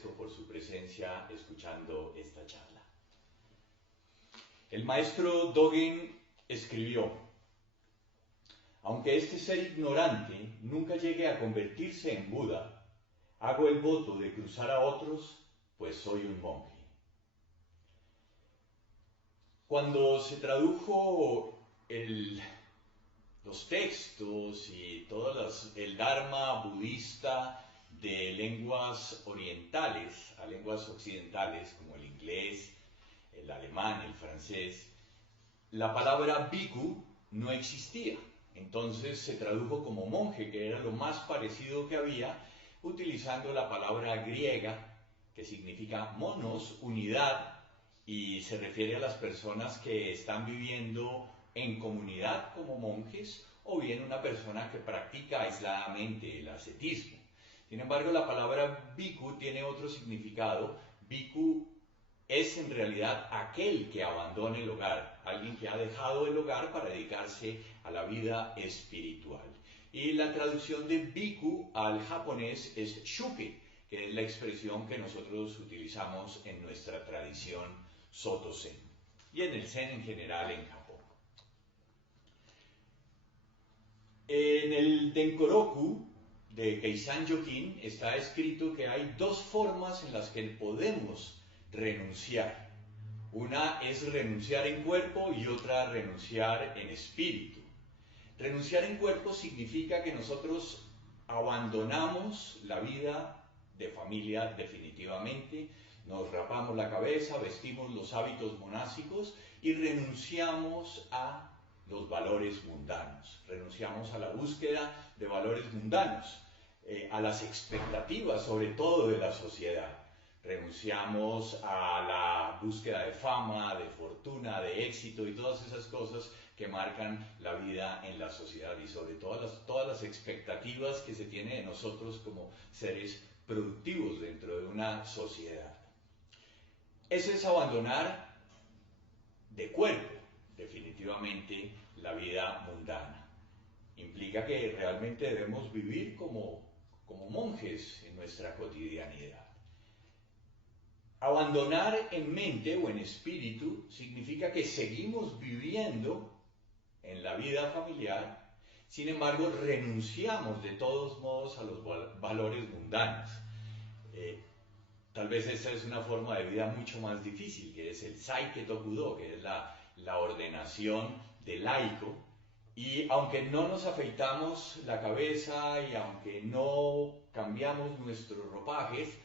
agradezco por su presencia escuchando esta charla. El maestro Dogen escribió: aunque este ser ignorante nunca llegue a convertirse en Buda, hago el voto de cruzar a otros, pues soy un monje. Cuando se tradujo los textos y el Dharma budista de lenguas orientales a lenguas occidentales, como el inglés, el alemán, el francés, la palabra bhikkhu no existía. Entonces se tradujo como monje, que era lo más parecido que había, utilizando la palabra griega, que significa monos, unidad, y se refiere a las personas que están viviendo en comunidad como monjes, o bien una persona que practica aisladamente el ascetismo. Sin embargo, la palabra bhikkhu tiene otro significado. Bhikkhu es en realidad aquel que abandona el hogar, alguien que ha dejado el hogar para dedicarse a la vida espiritual. Y la traducción de bhikkhu al japonés es shuke, que es la expresión que nosotros utilizamos en nuestra tradición Soto Zen y en el Zen en general en Japón. En el Tenkoroku de Keisan Jokin está escrito que hay dos formas en las que podemos renunciar. Una es renunciar en cuerpo y otra renunciar en espíritu. Renunciar en cuerpo significa que nosotros abandonamos la vida de familia definitivamente, nos rapamos la cabeza, vestimos los hábitos monásticos y renunciamos a los valores mundanos, renunciamos a la búsqueda de valores mundanos, a las expectativas sobre todo de la sociedad. Renunciamos a la búsqueda de fama, de fortuna, de éxito y todas esas cosas que marcan la vida en la sociedad y sobre todas las expectativas que se tiene de nosotros como seres productivos dentro de una sociedad. Eso es abandonar de cuerpo, definitivamente, la vida mundana. Implica que realmente debemos vivir como monjes en nuestra cotidianidad. Abandonar en mente o en espíritu significa que seguimos viviendo en la vida familiar, sin embargo renunciamos de todos modos a los valores mundanos. Tal vez esa es una forma de vida mucho más difícil, que es el Saike Tokudo, que es la ordenación de laico. Y aunque no nos afeitamos la cabeza y aunque no cambiamos nuestros ropajes,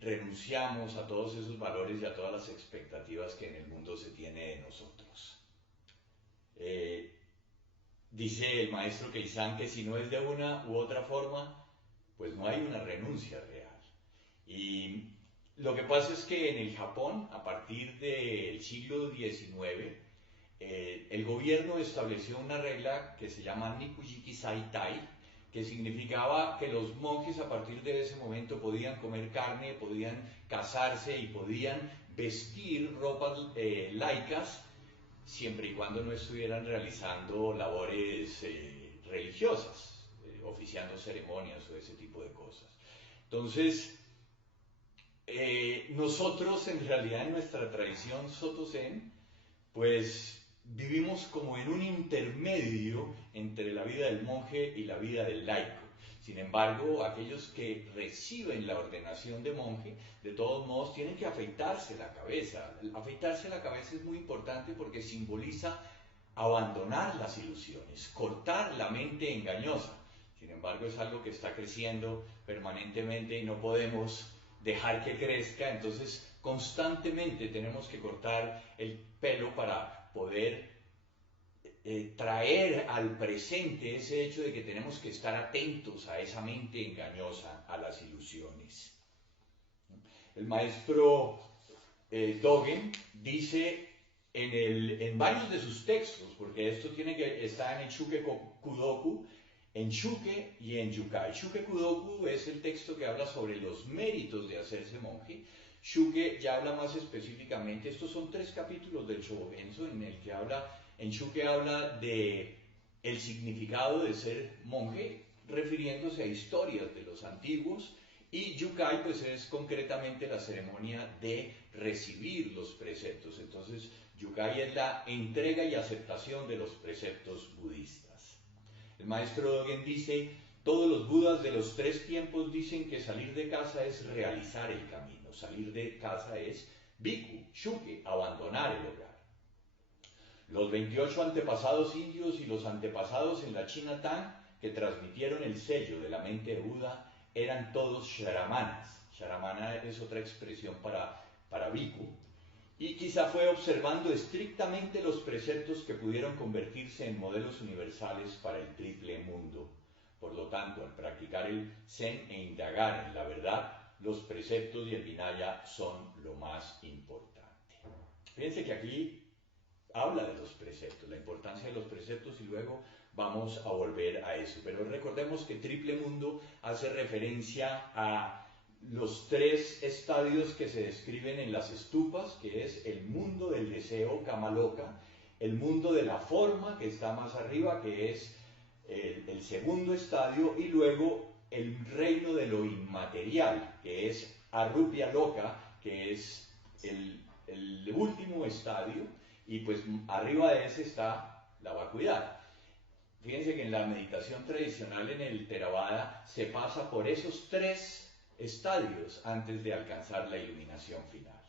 renunciamos a todos esos valores y a todas las expectativas que en el mundo se tiene de nosotros. Dice el maestro Keisan que si no es de una u otra forma, pues no hay una renuncia real. Y lo que pasa es que en el Japón, a partir del siglo XIX, el gobierno estableció una regla que se llama Nikujiki Saitai, que significaba que los monjes a partir de ese momento podían comer carne, podían casarse y podían vestir ropas laicas, siempre y cuando no estuvieran realizando labores religiosas, oficiando ceremonias o ese tipo de cosas. Entonces, nosotros en realidad en nuestra tradición Soto Zen, pues vivimos como en un intermedio entre la vida del monje y la vida del laico. Sin embargo, aquellos que reciben la ordenación de monje, de todos modos tienen que afeitarse la cabeza. Afeitarse la cabeza es muy importante porque simboliza abandonar las ilusiones, cortar la mente engañosa. Sin embargo, es algo que está creciendo permanentemente y no podemos dejar que crezca, entonces constantemente tenemos que cortar el pelo para poder traer al presente ese hecho de que tenemos que estar atentos a esa mente engañosa, a las ilusiones. El maestro Dogen dice en varios de sus textos, porque esto tiene que estar en el Shuke Kudoku, en Shuke y en Yukai. Shuke Kudoku es el texto que habla sobre los méritos de hacerse monje. Shuke ya habla más específicamente, estos son 3 capítulos del Shobogenzo en Shuke habla de el significado de ser monje, refiriéndose a historias de los antiguos Y Yukai pues es concretamente la ceremonia de recibir los preceptos. Entonces Yukai es la entrega y aceptación de los preceptos budistas. El maestro Dogen dice, todos los budas de los 3 tiempos dicen que salir de casa es realizar el camino. Salir de casa es bhikkhu, shuke, abandonar el hogar. Los 28 antepasados indios y los antepasados en la China Tang que transmitieron el sello de la mente de Buda eran todos shramanas. Shramana es otra expresión para bhikkhu. Y quizá fue observando estrictamente los preceptos que pudieron convertirse en modelos universales para el triple mundo. Por lo tanto, al practicar el Zen e indagar en la verdad, los preceptos y el Vinaya son lo más importante. Fíjense que aquí habla de los preceptos, la importancia de los preceptos y luego vamos a volver a eso. Pero recordemos que triple mundo hace referencia a los 3 estadios que se describen en las estupas, que es el mundo del deseo, Kamaloka, el mundo de la forma, que está más arriba, que es el segundo estadio, y luego el reino de lo inmaterial, que es Arupya Loka, que es el último estadio, y pues arriba de ese está la vacuidad. Fíjense que en la meditación tradicional en el Theravada se pasa por esos 3 estadios antes de alcanzar la iluminación final.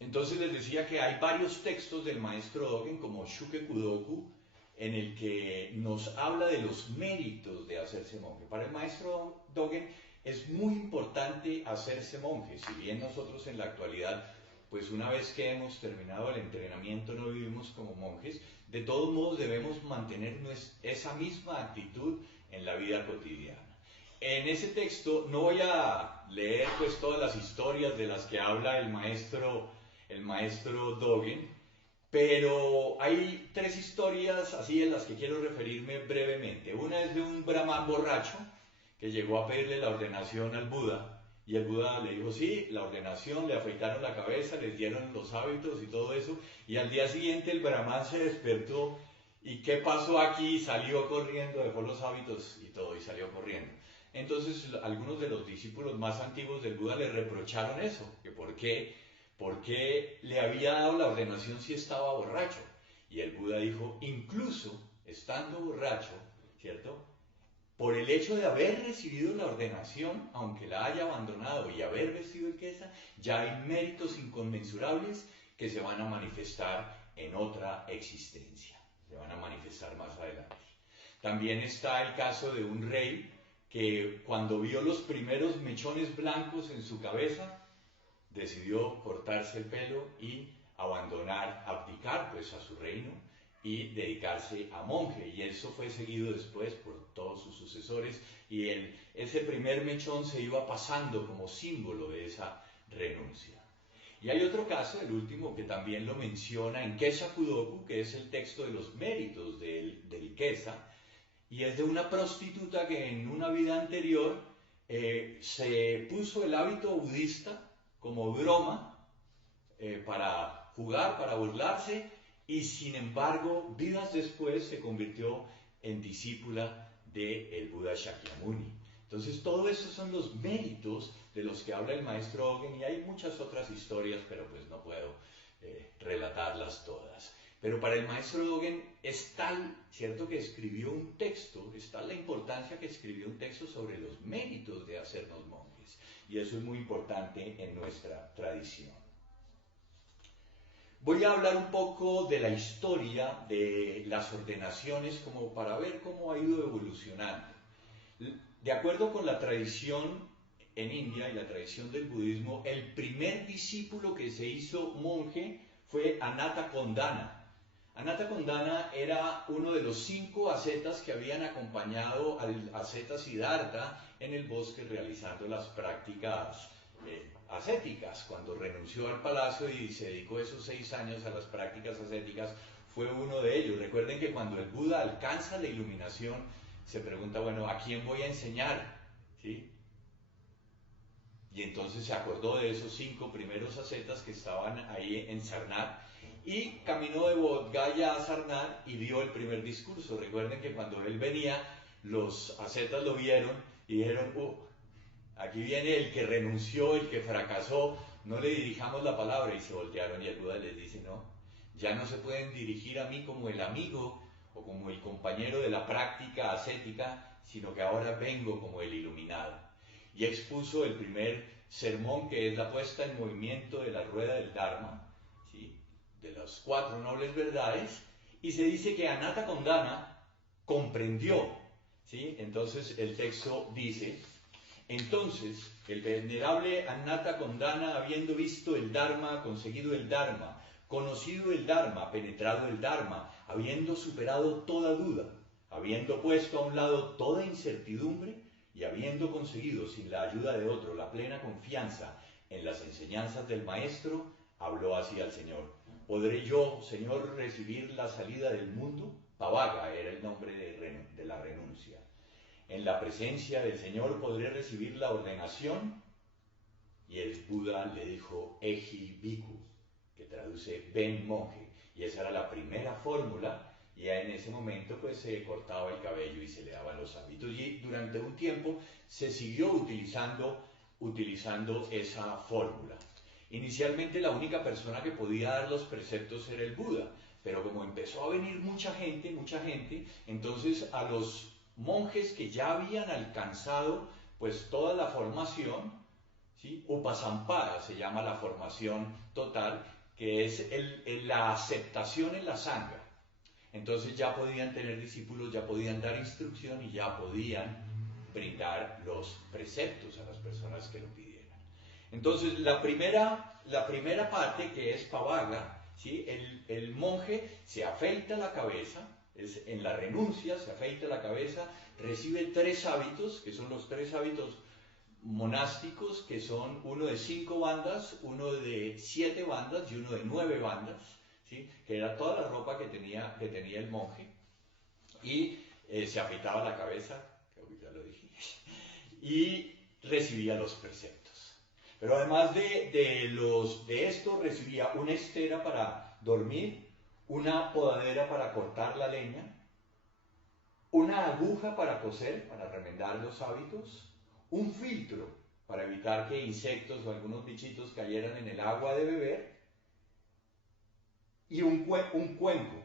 Entonces les decía que hay varios textos del maestro Dogen, como Shuke Kudoku, en el que nos habla de los méritos de hacerse monje. Para el maestro Dogen es muy importante hacerse monje, si bien nosotros en la actualidad, pues una vez que hemos terminado el entrenamiento no vivimos como monjes, de todos modos debemos mantener esa misma actitud en la vida cotidiana. En ese texto no voy a leer pues todas las historias de las que habla el maestro Dogen, pero hay 3 historias así en las que quiero referirme brevemente. Una es de un brahman borracho que llegó a pedirle la ordenación al Buda. Y el Buda le dijo, sí, la ordenación, le afeitaron la cabeza, les dieron los hábitos y todo eso. Y al día siguiente el brahman se despertó. ¿Y qué pasó aquí? Salió corriendo, dejó los hábitos y todo, y salió corriendo. Entonces algunos de los discípulos más antiguos del Buda le reprocharon eso, que por qué le había dado la ordenación si estaba borracho. Y el Buda dijo, incluso estando borracho, ¿cierto?, por el hecho de haber recibido la ordenación, aunque la haya abandonado y haber vestido el kesa, ya hay méritos inconmensurables que se van a manifestar en otra existencia, se van a manifestar más adelante. También está el caso de un rey que cuando vio los primeros mechones blancos en su cabeza, decidió cortarse el pelo y abandonar, abdicar pues a su reino y dedicarse a monje, y eso fue seguido después por todos sus sucesores, y ese primer mechón se iba pasando como símbolo de esa renuncia. Y hay otro caso, el último, que también lo menciona en Kesa Kudoku, que es el texto de los méritos del Kesa, y es de una prostituta que en una vida anterior se puso el hábito budista como broma, para jugar, para burlarse, y sin embargo, vidas después se convirtió en discípula del Buda Shakyamuni. Entonces, todo eso son los méritos de los que habla el maestro Dogen, y hay muchas otras historias, pero pues no puedo relatarlas todas. Pero para el maestro Dogen es tal, cierto, que escribió un texto, es tal la importancia que escribió un texto sobre los méritos de hacernos monjes, y eso es muy importante en nuestra tradición. Voy a hablar un poco de la historia de las ordenaciones como para ver cómo ha ido evolucionando. De acuerdo con la tradición en India y la tradición del budismo, el primer discípulo que se hizo monje fue Anatta Kondana. Anatta Kondana era uno de los 5 ascetas que habían acompañado al asceta Siddhartha en el bosque realizando las prácticas ascéticas. Cuando renunció al palacio y se dedicó esos 6 años a las prácticas ascéticas, fue uno de ellos. Recuerden que cuando el Buda alcanza la iluminación, se pregunta, bueno, ¿a quién voy a enseñar? ¿Sí? Y entonces se acordó de esos 5 primeros ascetas que estaban ahí en Sarnath, y caminó de Bodh Gaya a Sarnath y dio el primer discurso. Recuerden que cuando él venía, los ascetas lo vieron y dijeron, Aquí viene el que renunció, el que fracasó, no le dirijamos la palabra. Y se voltearon y el Buda les dice, no, ya no se pueden dirigir a mí como el amigo o como el compañero de la práctica ascética, sino que ahora vengo como el iluminado. Y expuso el primer sermón, que es la puesta en movimiento de la rueda del Dharma, ¿sí?, de las 4 nobles verdades, y se dice que Anatta Kondana comprendió, ¿sí? Entonces el texto dice: entonces el venerable Anatta Kondana, habiendo visto el Dharma, conseguido el Dharma, conocido el Dharma, penetrado el Dharma, habiendo superado toda duda, habiendo puesto a un lado toda incertidumbre y habiendo conseguido sin la ayuda de otro la plena confianza en las enseñanzas del Maestro, habló así al Señor: ¿podré yo, Señor, recibir la salida del mundo? Pavaga era el nombre de la renuncia. En la presencia del Señor podré recibir la ordenación. Y el Buda le dijo Eji Bhikkhu, que traduce ven monje, y esa era la primera fórmula, y ya en ese momento pues se cortaba el cabello y se le daban los hábitos, y durante un tiempo se siguió utilizando esa fórmula. Inicialmente la única persona que podía dar los preceptos era el Buda, pero como empezó a venir mucha gente, entonces a los monjes que ya habían alcanzado pues toda la formación, ¿sí?, Upasampada se llama la formación total, que es la aceptación en la sangha. Entonces ya podían tener discípulos, ya podían dar instrucción y ya podían brindar los preceptos a las personas que lo pidieran. Entonces la primera parte, que es Pavaga, ¿sí?, el monje se afeita la cabeza, en la renuncia se afeita la cabeza, recibe 3 hábitos, que son los 3 hábitos monásticos, que son uno de 5 bandas, uno de 7 bandas y uno de 9 bandas, ¿sí?, que era toda la ropa que tenía el monje, y se afeitaba la cabeza, creo que ya lo dije, y recibía los preceptos. Pero además de esto, recibía una estera para dormir, una podadera para cortar la leña, una aguja para coser, para remendar los hábitos, un filtro para evitar que insectos o algunos bichitos cayeran en el agua de beber, y un cuenco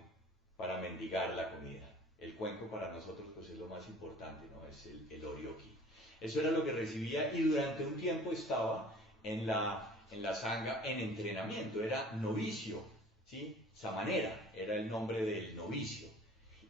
para mendigar la comida. El cuenco para nosotros pues es lo más importante, ¿no? Es el oryoki. Eso era lo que recibía, y durante un tiempo estaba en la sangha en entrenamiento, era novicio, ¿sí? Samanera era el nombre del novicio.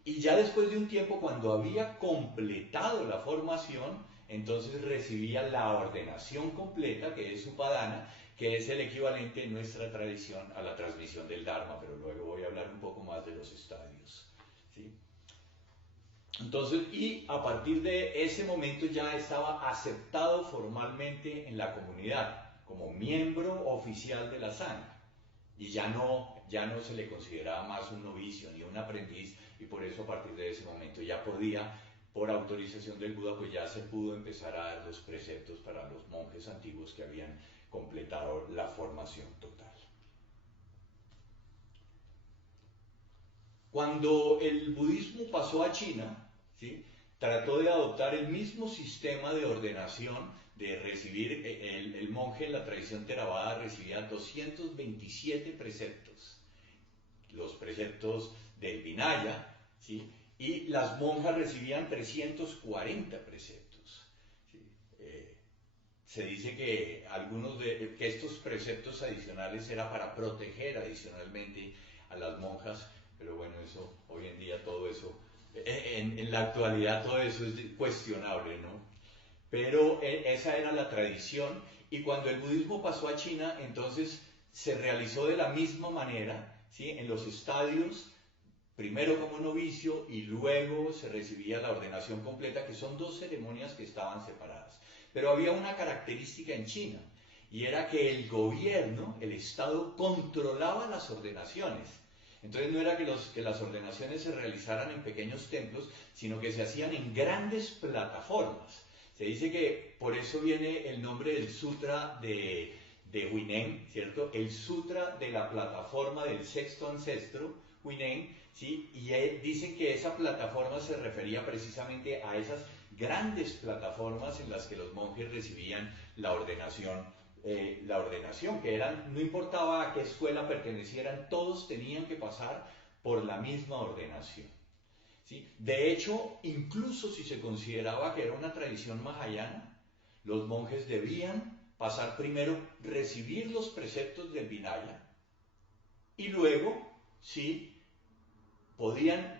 Y ya después de un tiempo, cuando había completado la formación, entonces recibía la ordenación completa, que es Upadana, que es el equivalente en nuestra tradición a la transmisión del Dharma, pero luego voy a hablar un poco más de los estadios, ¿sí? Entonces, y a partir de ese momento ya estaba aceptado formalmente en la comunidad como miembro oficial de la sangha, y ya no se le consideraba más un novicio ni un aprendiz, y por eso a partir de ese momento ya podía, por autorización del Buda, pues ya se pudo empezar a dar los preceptos para los monjes antiguos que habían completado la formación total. Cuando el budismo pasó a China, ¿sí?, trató de adoptar el mismo sistema de ordenación, de recibir, el monje en la tradición Theravada recibía 227 preceptos, los preceptos del Vinaya, ¿sí?, y las monjas recibían 340 preceptos, ¿sí? Se dice que que estos preceptos adicionales era para proteger adicionalmente a las monjas, pero bueno, eso, hoy en día todo eso, en la actualidad todo eso es cuestionable, ¿no? Pero esa era la tradición, y cuando el budismo pasó a China, entonces se realizó de la misma manera, ¿sí?, en los estadios, primero como novicio y luego se recibía la ordenación completa, que son 2 ceremonias que estaban separadas. Pero había una característica en China, y era que el gobierno, el Estado, controlaba las ordenaciones. Entonces no era que las ordenaciones se realizaran en pequeños templos, sino que se hacían en grandes plataformas. Se dice que por eso viene el nombre del sutra de Huineng, ¿cierto? El sutra de la plataforma del sexto ancestro, Huineng, ¿sí? Y dicen que esa plataforma se refería precisamente a esas grandes plataformas en las que los monjes recibían la ordenación, que eran, no importaba a qué escuela pertenecieran, todos tenían que pasar por la misma ordenación. ¿Sí? De hecho, incluso si se consideraba que era una tradición mahayana, los monjes debían pasar primero, recibir los preceptos del Vinaya, y luego, sí, podían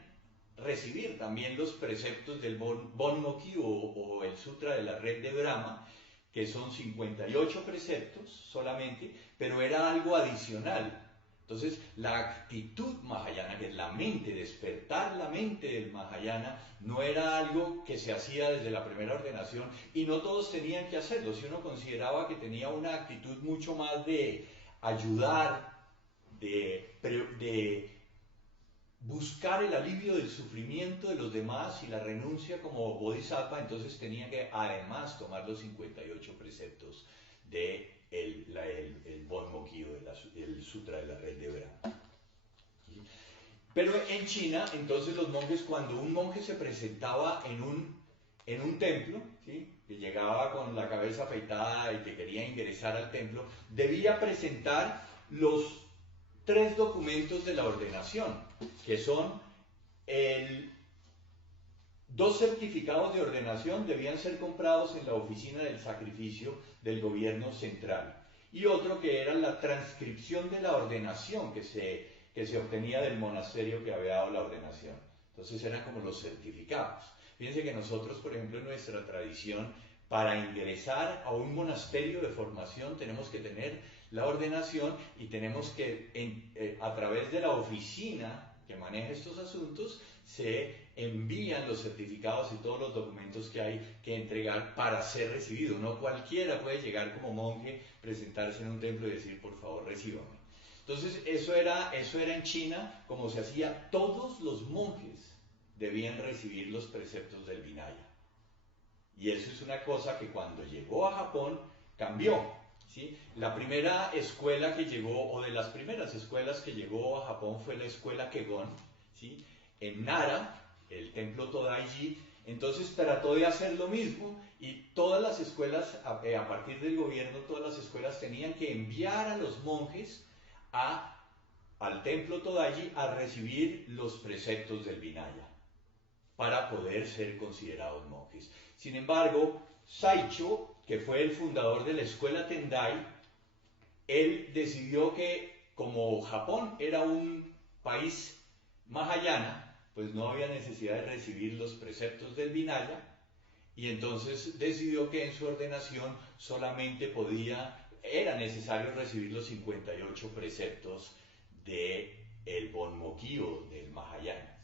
recibir también los preceptos del Bonmoki o el Sutra de la Red de Brahma, que son 58 preceptos solamente, pero era algo adicional. Entonces, la actitud mahayana, que es la mente, despertar la mente del mahayana, no era algo que se hacía desde la primera ordenación y no todos tenían que hacerlo. Si uno consideraba que tenía una actitud mucho más de ayudar, de buscar el alivio del sufrimiento de los demás y la renuncia como bodhisattva, entonces tenía que además tomar los 58 preceptos de el Bonmoki o el Sutra de la Red de Brahma. ¿Sí? Pero en China, entonces los monjes, cuando un monje se presentaba en un templo, ¿sí?, que llegaba con la cabeza afeitada y que quería ingresar al templo, debía presentar los 3 documentos de la ordenación, que son 2 certificados de ordenación debían ser comprados en la oficina del sacrificio del gobierno central, y otro que era la transcripción de la ordenación que se obtenía del monasterio que había dado la ordenación. Entonces eran como los certificados. Fíjense que nosotros, por ejemplo, en nuestra tradición, para ingresar a un monasterio de formación tenemos que tener la ordenación y tenemos que, a través de la oficina que maneja estos asuntos, se envían los certificados y todos los documentos que hay que entregar para ser recibido. No cualquiera puede llegar como monje, presentarse en un templo y decir, por favor, recíbame. Entonces, eso era en China, como se hacía. Todos los monjes debían recibir los preceptos del Vinaya. Y eso es una cosa que cuando llegó a Japón cambió. ¿Sí? La primera escuela que llegó, o de las primeras escuelas que llegó a Japón, fue la escuela Kegon, ¿sí?, en Nara, el templo Todaiji. Entonces trató de hacer lo mismo, y todas las escuelas, a partir del gobierno, todas las escuelas tenían que enviar a los monjes al templo Todaiji a recibir los preceptos del Vinaya, para poder ser considerados monjes. Sin embargo, Saicho, que fue el fundador de la escuela Tendai, él decidió que, como Japón era un país mahayana, pues no había necesidad de recibir los preceptos del Vinaya, y entonces decidió que en su ordenación solamente era necesario recibir los 58 preceptos del Bonmoki o del Mahayana.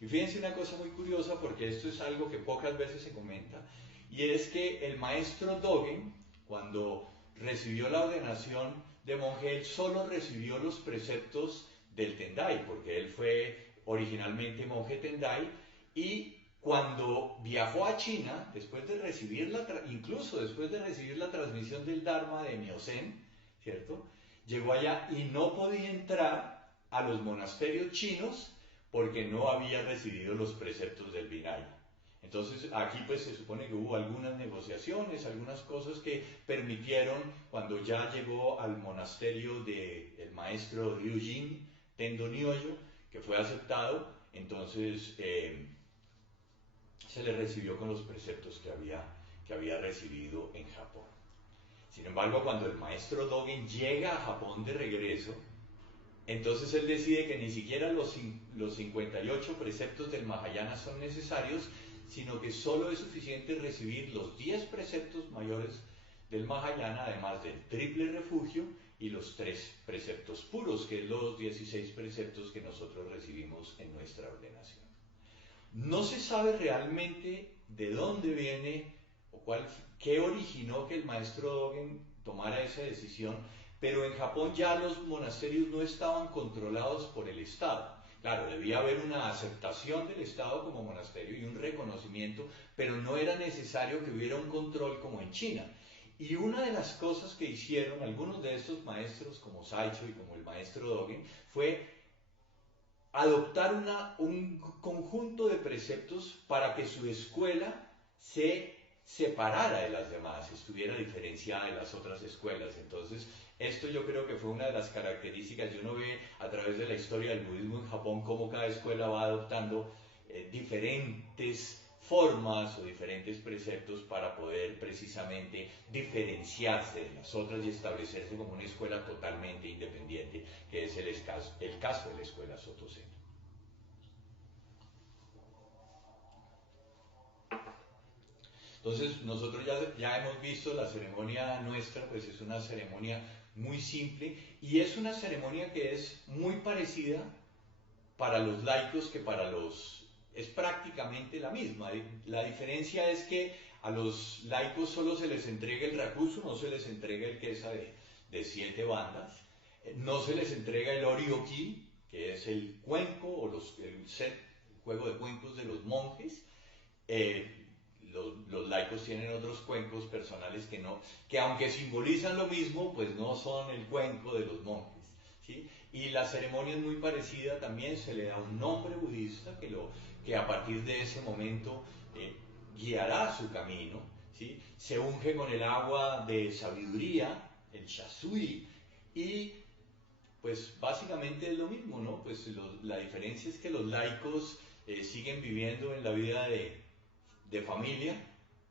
Y fíjense una cosa muy curiosa, porque esto es algo que pocas veces se comenta, y es que el maestro Dogen, cuando recibió la ordenación de monje, él solo recibió los preceptos del Tendai, porque él fue originalmente monje Tendai, y cuando viajó a China, incluso después de recibir la transmisión del Dharma de Myosen, ¿cierto?, llegó allá y no podía entrar a los monasterios chinos porque no había recibido los preceptos del Vinaya. Entonces aquí pues se supone que hubo algunas negociaciones, algunas cosas que permitieron, cuando ya llegó al monasterio del maestro Ryujin Tendo Nyoyo, que fue aceptado, entonces se le recibió con los preceptos que había recibido en Japón. Sin embargo, cuando el maestro Dogen llega a Japón de regreso, entonces él decide que ni siquiera los 58 preceptos del Mahayana son necesarios, sino que solo es suficiente recibir los 10 preceptos mayores del Mahayana, además del triple refugio y los 3 preceptos puros, que es los 16 preceptos que nosotros recibimos en nuestra ordenación. No se sabe realmente de dónde viene o qué originó que el maestro Dogen tomara esa decisión, pero en Japón ya los monasterios no estaban controlados por el Estado. Claro, debía haber una aceptación del Estado como monasterio y un reconocimiento, pero no era necesario que hubiera un control como en China. Y una de las cosas que hicieron algunos de estos maestros, como Saicho y como el maestro Dogen, fue adoptar un conjunto de preceptos para que su escuela se separara de las demás, estuviera diferenciada de las otras escuelas. Entonces, esto yo creo que fue una de las características. Y uno ve a través de la historia del budismo en Japón cómo cada escuela va adoptando diferentes formas o diferentes preceptos para poder precisamente diferenciarse de las otras y establecerse como una escuela totalmente independiente, que es el caso de la escuela Soto Zen. Entonces, nosotros ya hemos visto la ceremonia nuestra, pues es una ceremonia muy simple y es una ceremonia que es muy parecida para los laicos que para los... Es prácticamente la misma. La diferencia es que a los laicos solo se les entrega el rakusu, no se les entrega el kesa de 7 bandas, no se les entrega el orioki, que es el cuenco o el juego de cuencos de los monjes. Los laicos tienen otros cuencos personales que aunque simbolizan lo mismo, pues no son el cuenco de los monjes, ¿sí? Y la ceremonia es muy parecida, también se le da un nombre budista que a partir de ese momento guiará su camino, ¿sí? Se unge con el agua de sabiduría, el shasui, y pues básicamente es lo mismo, ¿no? Pues la diferencia es que los laicos siguen viviendo en la vida de familia,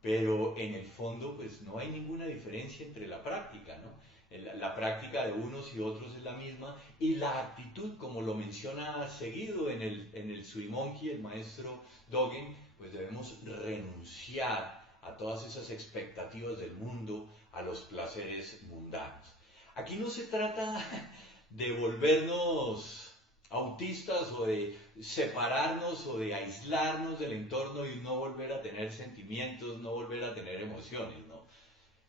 pero en el fondo pues no hay ninguna diferencia entre la práctica, ¿no? La práctica de unos y otros es la misma y la actitud, como lo menciona seguido en el Suimonki, el maestro Dogen, pues debemos renunciar a todas esas expectativas del mundo, a los placeres mundanos. Aquí no se trata de volvernos autistas o de separarnos o de aislarnos del entorno y no volver a tener sentimientos, no volver a tener emociones, ¿no?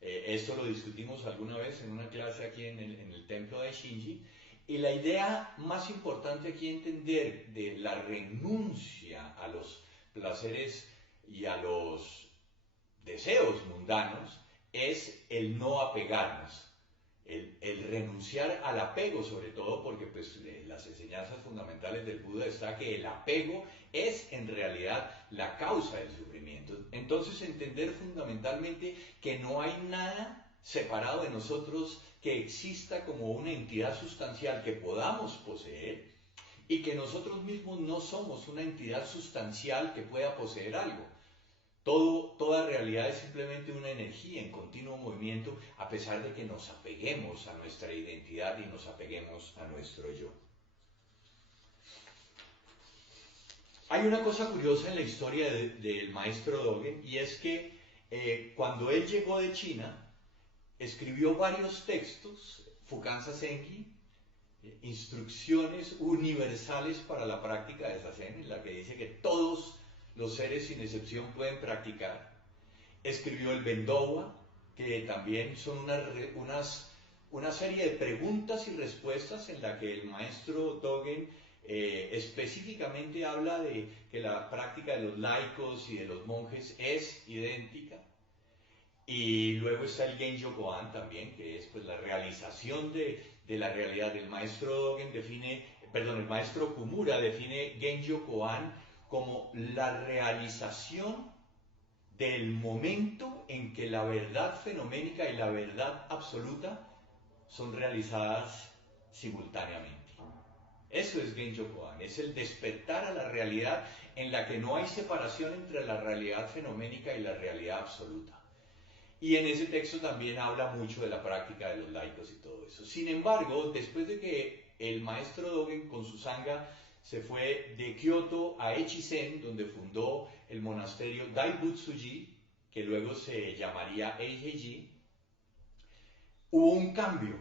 Esto lo discutimos alguna vez en una clase aquí en el templo de Shinji, y la idea más importante aquí entender de la renuncia a los placeres y a los deseos mundanos es el no apegarnos. El renunciar al apego, sobre todo porque pues, las enseñanzas fundamentales del Buda está que el apego es en realidad la causa del sufrimiento. Entonces entender fundamentalmente que no hay nada separado de nosotros que exista como una entidad sustancial que podamos poseer y que nosotros mismos no somos una entidad sustancial que pueda poseer algo. Toda realidad es simplemente una energía en continuo movimiento, a pesar de que nos apeguemos a nuestra identidad y nos apeguemos a nuestro yo. Hay una cosa curiosa en la historia del maestro Dogen, y es que cuando él llegó de China, escribió varios textos, Fukanza Senki, instrucciones universales para la práctica de Zazen, en la que dice que todos los seres sin excepción pueden practicar. Escribió el Bendowa, que también son una serie de preguntas y respuestas en la que el maestro Dogen específicamente habla de que la práctica de los laicos y de los monjes es idéntica. Y luego está el Genjo Koan también, que es pues la realización de la realidad. El maestro Kumura define Genjo Koan como la realización del momento en que la verdad fenoménica y la verdad absoluta son realizadas simultáneamente. Eso es Genjo Koan, es el despertar a la realidad en la que no hay separación entre la realidad fenoménica y la realidad absoluta. Y en ese texto también habla mucho de la práctica de los laicos y todo eso. Sin embargo, después de que el maestro Dogen con su sangha se fue de Kioto a Echizen, donde fundó el monasterio Daibutsuji, que luego se llamaría Eiheiji, hubo un cambio,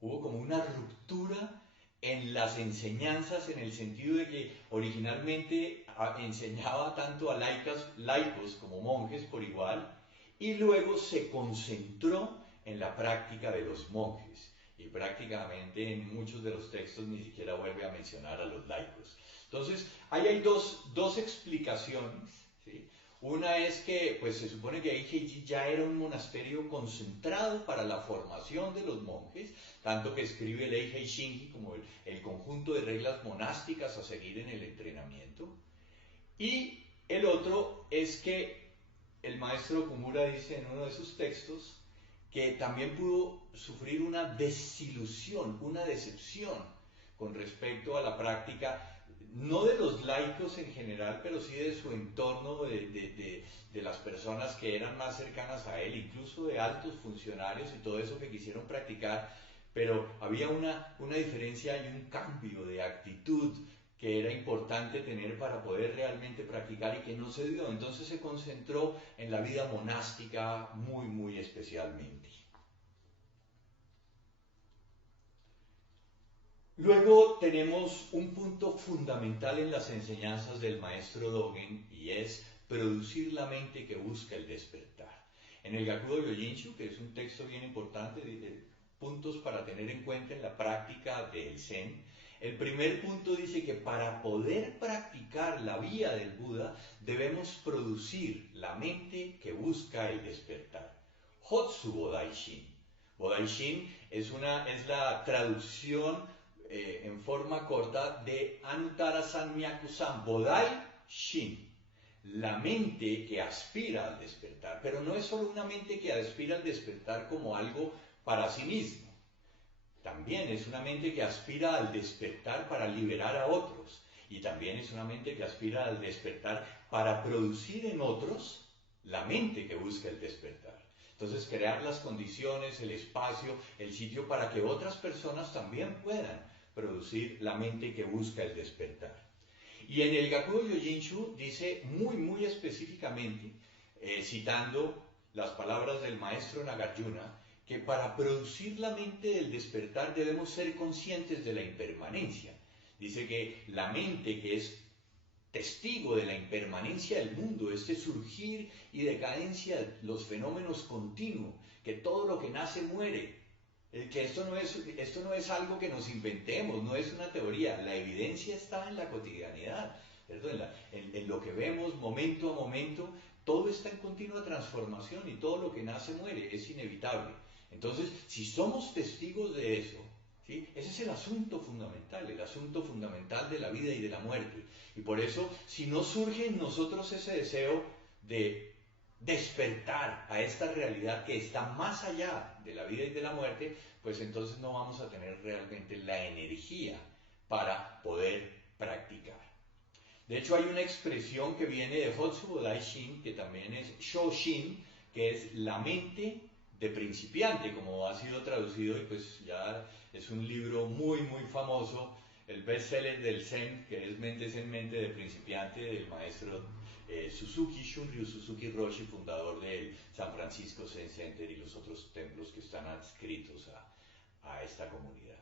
hubo como una ruptura en las enseñanzas, en el sentido de que originalmente enseñaba tanto a laicos como monjes por igual, y luego se concentró en la práctica de los monjes, y prácticamente en muchos de los textos ni siquiera vuelve a mencionar a los laicos. Entonces, ahí hay dos explicaciones, ¿sí? Una es que, pues se supone que Eiheiji ya era un monasterio concentrado para la formación de los monjes, tanto que escribe el Eihei Shingi como el conjunto de reglas monásticas a seguir en el entrenamiento. Y el otro es que el maestro Kumura dice en uno de sus textos que también pudo sufrir una desilusión, una decepción con respecto a la práctica, no de los laicos en general, pero sí de su entorno, de las personas que eran más cercanas a él, incluso de altos funcionarios y todo eso que quisieron practicar, pero había una diferencia y un cambio de actitud que era importante tener para poder realmente practicar y que no se dio. Entonces se concentró en la vida monástica muy especialmente. Luego tenemos un punto fundamental en las enseñanzas del maestro Dogen y es producir la mente que busca el despertar. En el Gakudo Yojinchu, que es un texto bien importante de puntos para tener en cuenta en la práctica del Zen, el primer punto dice que para poder practicar la vía del Buda debemos producir la mente que busca el despertar. Hotsu Bodaishin. Bodaishin es la traducción en forma corta de Anuttara Samyaku-san, Bodai Shin, la mente que aspira al despertar, pero no es solo una mente que aspira al despertar como algo para sí mismo, también es una mente que aspira al despertar para liberar a otros, y también es una mente que aspira al despertar para producir en otros la mente que busca el despertar. Entonces, crear las condiciones, el espacio, el sitio para que otras personas también puedan producir la mente que busca el despertar. Y en el Gakudo Yojinchu dice muy específicamente, citando las palabras del maestro Nagarjuna, que para producir la mente del despertar debemos ser conscientes de la impermanencia. Dice que la mente que es testigo de la impermanencia del mundo, este surgir y decadencia de los fenómenos continuos, que todo lo que nace muere, que esto no es algo que nos inventemos, no es una teoría, la evidencia está en la cotidianidad, en lo que vemos momento a momento, todo está en continua transformación y todo lo que nace muere, es inevitable. Entonces, si somos testigos de eso, ¿sí? Ese es el asunto fundamental de la vida y de la muerte. Y por eso, si no surge en nosotros ese deseo de despertar a esta realidad que está más allá de la vida y de la muerte, pues entonces no vamos a tener realmente la energía para poder practicar. De hecho, hay una expresión que viene de Hotsu Bodai Shin, que también es Shoshin, que es la mente de principiante, como ha sido traducido, y pues ya es un libro muy famoso, el bestseller del Zen, que es Mente Zen, Mente de Principiante, del maestro Suzuki, Shunryu Suzuki Roshi, fundador del San Francisco Zen Center y los otros templos que están adscritos a esta comunidad.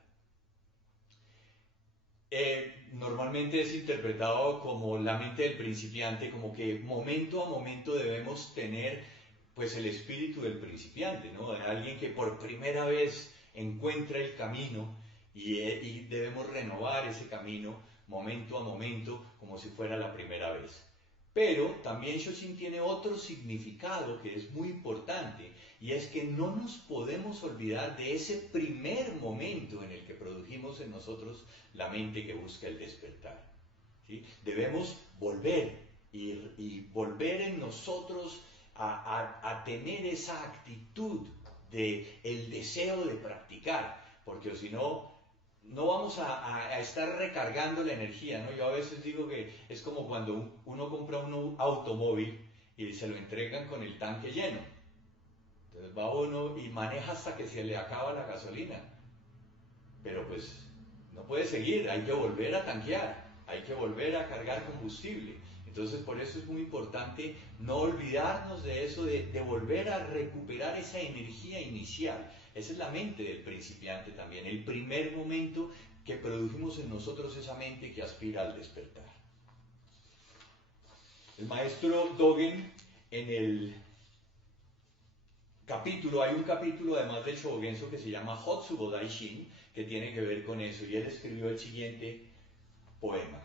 Normalmente es interpretado como la mente del principiante, como que momento a momento debemos tener pues el espíritu del principiante, ¿no? De alguien que por primera vez encuentra el camino y debemos renovar ese camino momento a momento como si fuera la primera vez. Pero también Shoshin tiene otro significado que es muy importante y es que no nos podemos olvidar de ese primer momento en el que produjimos en nosotros la mente que busca el despertar, ¿sí? Debemos volver y volver en nosotros a tener esa actitud de el deseo de practicar, porque si no, no vamos a estar recargando la energía, ¿no? Yo a veces digo que es como cuando uno compra un automóvil y se lo entregan con el tanque lleno. Entonces va uno y maneja hasta que se le acaba la gasolina. Pero pues no puede seguir, hay que volver a tanquear, hay que volver a cargar combustible. Entonces por eso es muy importante no olvidarnos de eso, de volver a recuperar esa energía inicial. Esa es la mente del principiante también, el primer momento que produjimos en nosotros esa mente que aspira al despertar. El maestro Dogen en el capítulo, hay un capítulo además del Shobogenzo que se llama Hotsu Bodai Shin, que tiene que ver con eso, y él escribió el siguiente poema.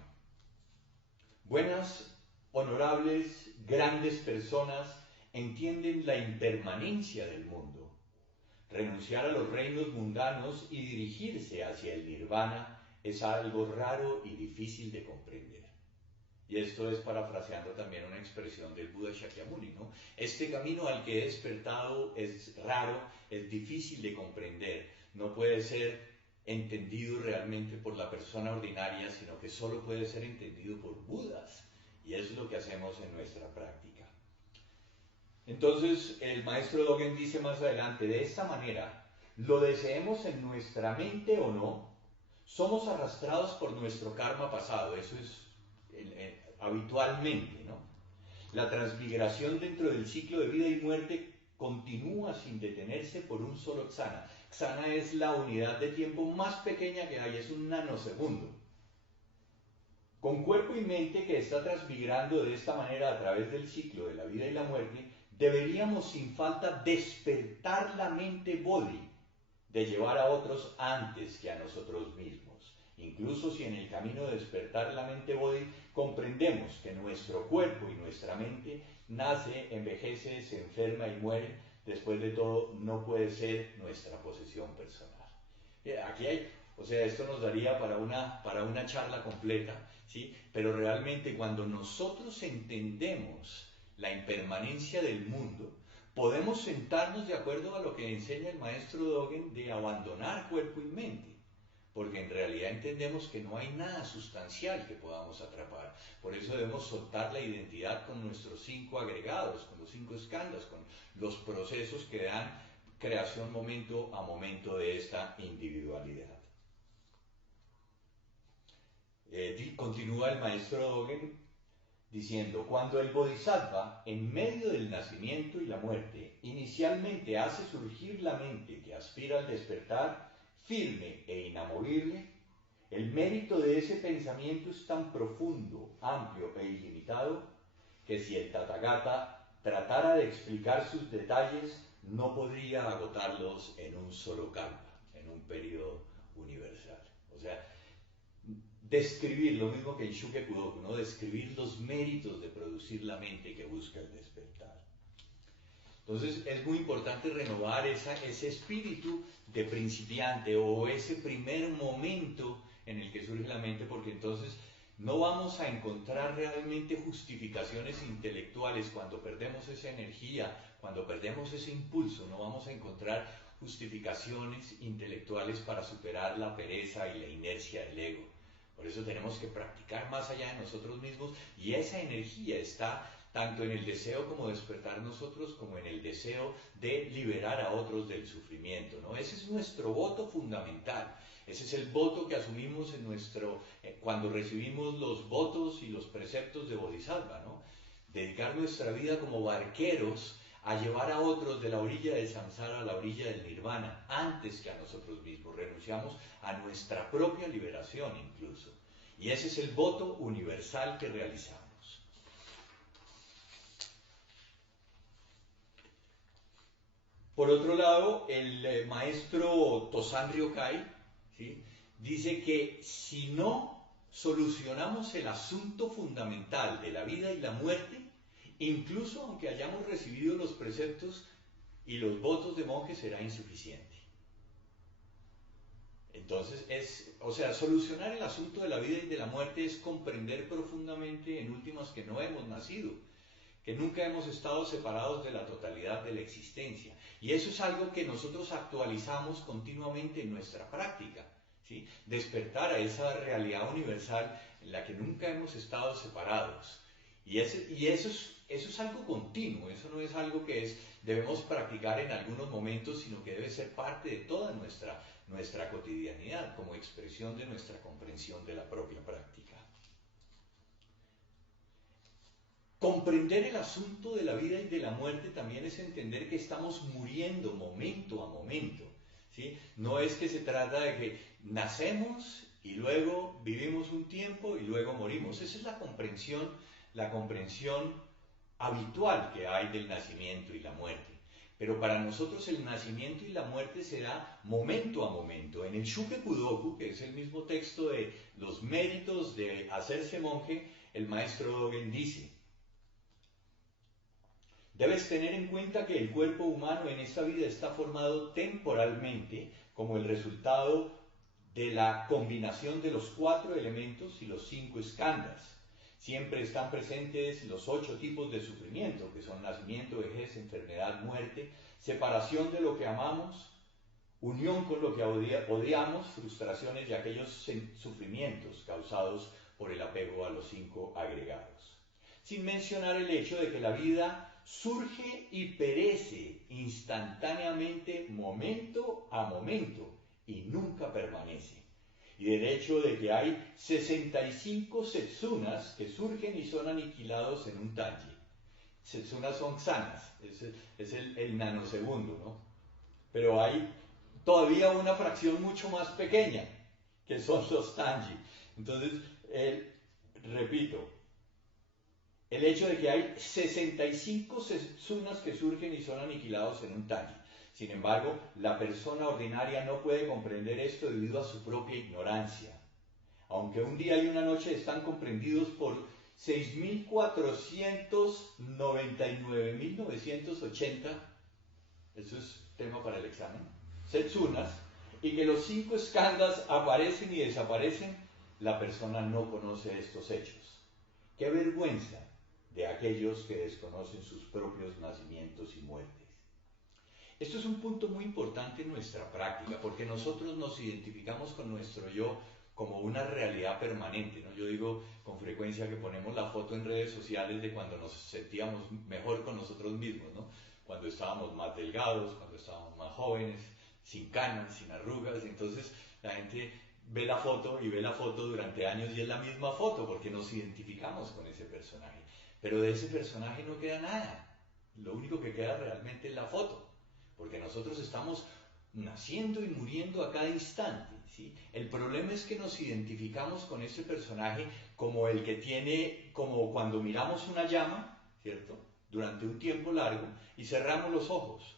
Buenas, honorables, grandes personas entienden la impermanencia del mundo. Renunciar a los reinos mundanos y dirigirse hacia el nirvana es algo raro y difícil de comprender. Y esto es parafraseando también una expresión del Buda Shakyamuni, ¿no? Este camino al que he despertado es raro, es difícil de comprender, no puede ser entendido realmente por la persona ordinaria, sino que solo puede ser entendido por Budas. Y eso es lo que hacemos en nuestra práctica. Entonces, el maestro Dogen dice más adelante, de esta manera, lo deseemos en nuestra mente o no, somos arrastrados por nuestro karma pasado, eso es habitualmente, ¿no? La transmigración dentro del ciclo de vida y muerte continúa sin detenerse por un solo ksana. Ksana es la unidad de tiempo más pequeña que hay, es un nanosegundo. Con cuerpo y mente que está transmigrando de esta manera a través del ciclo de la vida y la muerte, deberíamos sin falta despertar la mente bodhi de llevar a otros antes que a nosotros mismos. Incluso si en el camino de despertar la mente bodhi comprendemos que nuestro cuerpo y nuestra mente nace, envejece, se enferma y muere, después de todo no puede ser nuestra posesión personal. Aquí hay, o sea, esto nos daría para una charla completa, ¿sí? Pero realmente cuando nosotros entendemos la impermanencia del mundo, podemos sentarnos de acuerdo a lo que enseña el maestro Dogen de abandonar cuerpo y mente, porque en realidad entendemos que no hay nada sustancial que podamos atrapar. Por eso debemos soltar la identidad con nuestros 5 agregados, con los 5 skandhas, con los procesos que dan creación momento a momento de esta individualidad. Continúa el maestro Dogen diciendo, cuando el bodhisattva, en medio del nacimiento y la muerte, inicialmente hace surgir la mente que aspira al despertar, firme e inamovible, el mérito de ese pensamiento es tan profundo, amplio e ilimitado, que si el Tathagata tratara de explicar sus detalles, no podría agotarlos en un solo kalpa, en un periodo universal. O sea, describir lo mismo que en Shuke Kudoku, ¿no? Describir los méritos de producir la mente que busca el despertar. Entonces es muy importante renovar ese espíritu de principiante o ese primer momento en el que surge la mente, porque entonces no vamos a encontrar realmente justificaciones intelectuales cuando perdemos esa energía, cuando perdemos ese impulso, no vamos a encontrar justificaciones intelectuales para superar la pereza y la inercia del ego. Por eso tenemos que practicar más allá de nosotros mismos y esa energía está tanto en el deseo como despertar nosotros, como en el deseo de liberar a otros del sufrimiento, ¿no? Ese es nuestro voto fundamental. Ese es el voto que asumimos cuando recibimos los votos y los preceptos de Bodhisattva, ¿no? Dedicar nuestra vida como barqueros a llevar a otros de la orilla del samsara a la orilla del nirvana, antes que a nosotros mismos. Renunciamos a nuestra propia liberación incluso. Y ese es el voto universal que realizamos. Por otro lado, el maestro Tosan Ryokai, ¿sí?, dice que si no solucionamos el asunto fundamental de la vida y la muerte, incluso aunque hayamos recibido los preceptos y los votos de monje, será insuficiente. Entonces, solucionar el asunto de la vida y de la muerte es comprender profundamente, en últimas, que no hemos nacido, que nunca hemos estado separados de la totalidad de la existencia. Y eso es algo que nosotros actualizamos continuamente en nuestra práctica, ¿sí? Despertar a esa realidad universal en la que nunca hemos estado separados. Y eso es algo continuo, eso no es algo que debemos practicar en algunos momentos, sino que debe ser parte de toda nuestra cotidianidad, como expresión de nuestra comprensión de la propia práctica. Comprender el asunto de la vida y de la muerte también es entender que estamos muriendo momento a momento, ¿sí? No es que se trata de que nacemos y luego vivimos un tiempo y luego morimos. Esa es la comprensión habitual que hay del nacimiento y la muerte. Pero para nosotros el nacimiento y la muerte se da momento a momento. En el Shuke Kudoku, que es el mismo texto de los méritos de hacerse monje, el maestro Dogen dice: debes tener en cuenta que el cuerpo humano en esta vida está formado temporalmente como el resultado de la combinación de los 4 elementos y los 5 skandhas. Siempre están presentes los 8 tipos de sufrimiento, que son nacimiento, vejez, enfermedad, muerte, separación de lo que amamos, unión con lo que odiamos, frustraciones y aquellos sufrimientos causados por el apego a los 5 agregados. Sin mencionar el hecho de que la vida surge y perece instantáneamente, momento a momento, y nunca permanece. Y del hecho de que hay 65 setsunas que surgen y son aniquilados en un tanji. Setsunas son ksanas, es el nanosegundo, ¿no? Pero hay todavía una fracción mucho más pequeña, que son los tanji. Entonces, repito, el hecho de que hay 65 setsunas que surgen y son aniquilados en un tanji. Sin embargo, la persona ordinaria no puede comprender esto debido a su propia ignorancia. Aunque un día y una noche están comprendidos por 6.499.980, eso es tema para el examen, setsunas, y que los 5 skandhas aparecen y desaparecen, la persona no conoce estos hechos. ¡Qué vergüenza de aquellos que desconocen sus propios nacimientos y muertes! Esto es un punto muy importante en nuestra práctica, porque nosotros nos identificamos con nuestro yo como una realidad permanente, ¿no? Yo digo con frecuencia que ponemos la foto en redes sociales de cuando nos sentíamos mejor con nosotros mismos, ¿no? Cuando estábamos más delgados, cuando estábamos más jóvenes, sin canas, sin arrugas. Entonces la gente ve la foto y ve la foto durante años y es la misma foto porque nos identificamos con ese personaje. Pero de ese personaje no queda nada. Lo único que queda realmente es la foto. Porque nosotros estamos naciendo y muriendo a cada instante, ¿sí? El problema es que nos identificamos con ese personaje como el que tiene, como cuando miramos una llama, ¿cierto? Durante un tiempo largo y cerramos los ojos.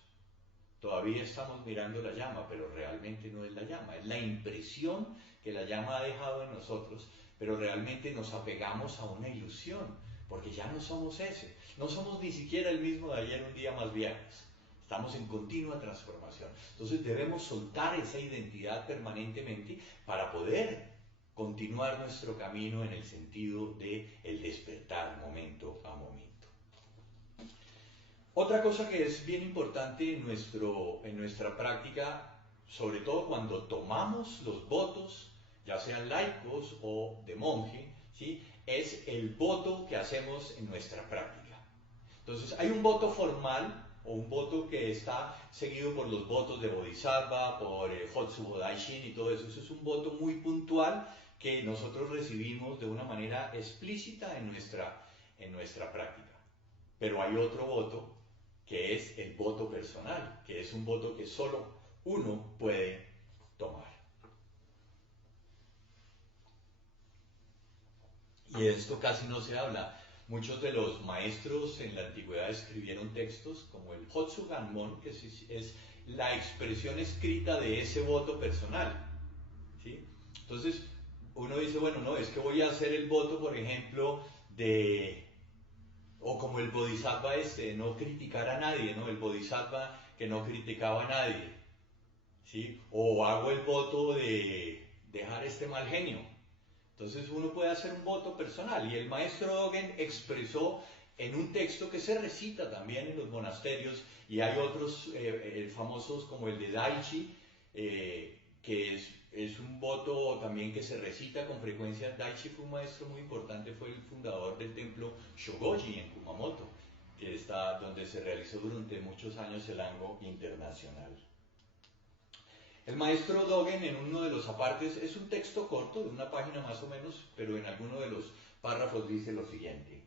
Todavía estamos mirando la llama, pero realmente no es la llama, es la impresión que la llama ha dejado en nosotros, pero realmente nos apegamos a una ilusión, porque ya no somos ese, no somos ni siquiera el mismo de ayer un día más viejos. Estamos en continua transformación. Entonces debemos soltar esa identidad permanentemente para poder continuar nuestro camino en el sentido de el despertar momento a momento. Otra cosa que es bien importante en nuestra práctica, sobre todo cuando tomamos los votos, ya sean laicos o de monje, ¿sí? Es el voto que hacemos en nuestra práctica. Entonces hay un voto formal, o un voto que está seguido por los votos de Bodhisattva, por Hotsubo Daishin y todo eso. Eso es un voto muy puntual que nosotros recibimos de una manera explícita en nuestra práctica. Pero hay otro voto que es el voto personal, que es un voto que solo uno puede tomar. Y de esto casi no se habla. Muchos de los maestros en la antigüedad escribieron textos como el Hotsuganmon, que es la expresión escrita de ese voto personal, ¿sí? Entonces, uno dice, bueno, no, es que voy a hacer el voto, por ejemplo, o como el Bodhisattva no criticar a nadie, ¿no? El Bodhisattva que no criticaba a nadie, ¿sí? O hago el voto de dejar este mal genio. Entonces uno puede hacer un voto personal y el maestro Dogen expresó en un texto que se recita también en los monasterios y hay otros famosos como el de Daichi, que es un voto también que se recita con frecuencia. Daichi fue un maestro muy importante, fue el fundador del templo Shogoji en Kumamoto, que está donde se realizó durante muchos años el Ango Internacional. El maestro Dogen en uno de los apartes, es un texto corto, de una página más o menos, pero en alguno de los párrafos dice lo siguiente.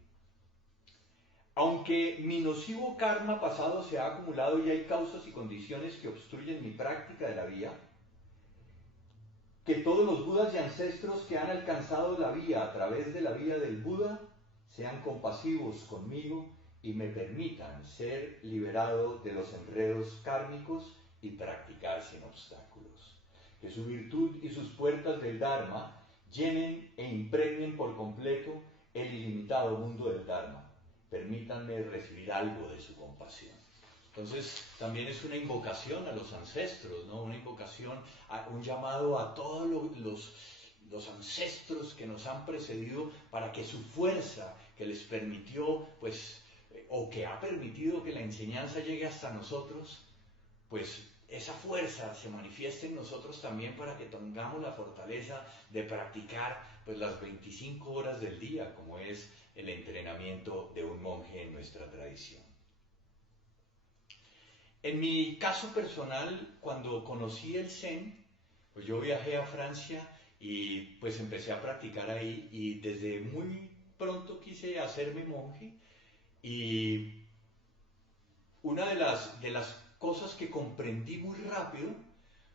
Aunque mi nocivo karma pasado se ha acumulado y hay causas y condiciones que obstruyen mi práctica de la vía, que todos los budas y ancestros que han alcanzado la vía a través de la vía del Buda sean compasivos conmigo y me permitan ser liberado de los enredos kármicos y practicar sin obstáculos. Que su virtud y sus puertas del Dharma llenen e impregnen por completo el ilimitado mundo del Dharma. Permítanme recibir algo de su compasión. Entonces, también es una invocación a los ancestros, ¿no? Una invocación, un llamado a todos los ancestros que nos han precedido para que su fuerza que les permitió, pues, o que ha permitido que la enseñanza llegue hasta nosotros, pues esa fuerza se manifiesta en nosotros también para que tengamos la fortaleza de practicar pues las 25 horas del día, como es el entrenamiento de un monje en nuestra tradición. En mi caso personal, cuando conocí el Zen, pues yo viajé a Francia y pues empecé a practicar ahí y desde muy pronto quise hacerme monje y una de las cosas que comprendí muy rápido